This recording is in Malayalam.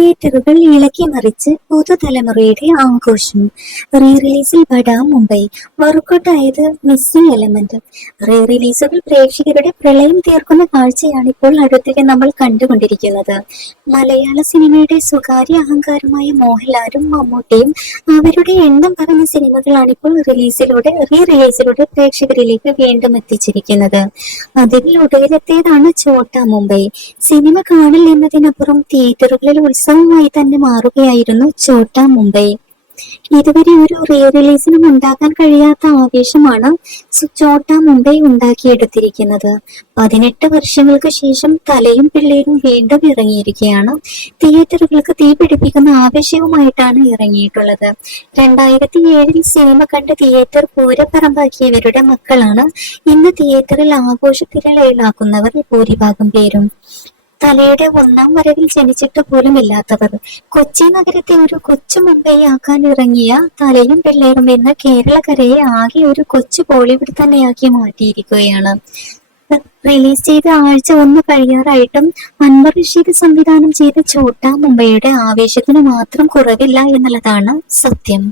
തിയേറ്ററുകൾ ഇളക്കി മറിച്ച് പുതുതലമുറയുടെ ആഘോഷം. റീ റിലീസിൽ ബഡ മുംബൈ വർക്കൗട്ടായത് മിസ്സിംഗ് എലമെന്റ്. റീ റിലീസുകൾ പ്രേക്ഷകരുടെ പ്രളയം തീർക്കുന്ന കാഴ്ചയാണിപ്പോൾ അടുത്തിടെ നമ്മൾ കണ്ടുകൊണ്ടിരിക്കുന്നത്. മലയാള സിനിമയുടെ സ്വകാര്യ അഹങ്കാരമായ മോഹൻലാലും മമ്മൂട്ടിയും അവരുടെ എണ്ണം പറഞ്ഞ സിനിമകളാണിപ്പോൾ റീ റിലീസിലൂടെ പ്രേക്ഷകരിലേക്ക് വീണ്ടും എത്തിച്ചിരിക്കുന്നത്. അതിൽ ഒടുവിലത്തേതാണ് ഛോട്ടാ മുംബൈ. സിനിമ കാണൽ എന്നതിനപ്പുറം തിയേറ്ററുകളിൽ ഉത്സവമായി തന്നെ മാറുകയായിരുന്നു ഛോട്ടാ മുംബൈ. ഇതുവരെ ഒരു റീ റിലീസിനും ഉണ്ടാക്കാൻ കഴിയാത്ത ആവേശമാണ് ഛോട്ടാ മുംബൈ ഉണ്ടാക്കിയെടുത്തിരിക്കുന്നത്. 18 വർഷങ്ങൾക്ക് ശേഷം തലയും പിള്ളേരും വീണ്ടും ഇറങ്ങിയിരിക്കുകയാണ്. തിയേറ്ററുകൾക്ക് തീ പിടിപ്പിക്കുന്ന ആവേശവുമായിട്ടാണ് ഇറങ്ങിയിട്ടുള്ളത്. 2007 സിനിമ കണ്ട് തിയേറ്റർ പൂരപ്പറമ്പാക്കിയവരുടെ മക്കളാണ് ഇന്ന് തിയേറ്ററിൽ ആഘോഷത്തിരളയിലാക്കുന്നവർ ഭൂരിഭാഗം പേരും. തലയുടെ 1-ാം വരവിൽ ജനിച്ചിട്ട് പോലും ഇല്ലാത്തവർ. കൊച്ചി നഗരത്തെ ഒരു കൊച്ചു മുംബൈ ആക്കാൻ ഇറങ്ങിയ തലയും പിള്ളേരും ഇന്ന് കേരളക്കരയെ ആകെ ഒരു കൊച്ചു ബോളിവുഡ് തന്നെയാക്കി മാറ്റിയിരിക്കുകയാണ്. റിലീസ് ചെയ്ത ആഴ്ച 1 കഴിയാറായിട്ടും അൻവർ റഷീദ് സംവിധാനം ചെയ്ത ഛോട്ടാ മുംബൈയുടെ ആവേശത്തിന് മാത്രം കുറവില്ല എന്നുള്ളതാണ് സത്യം.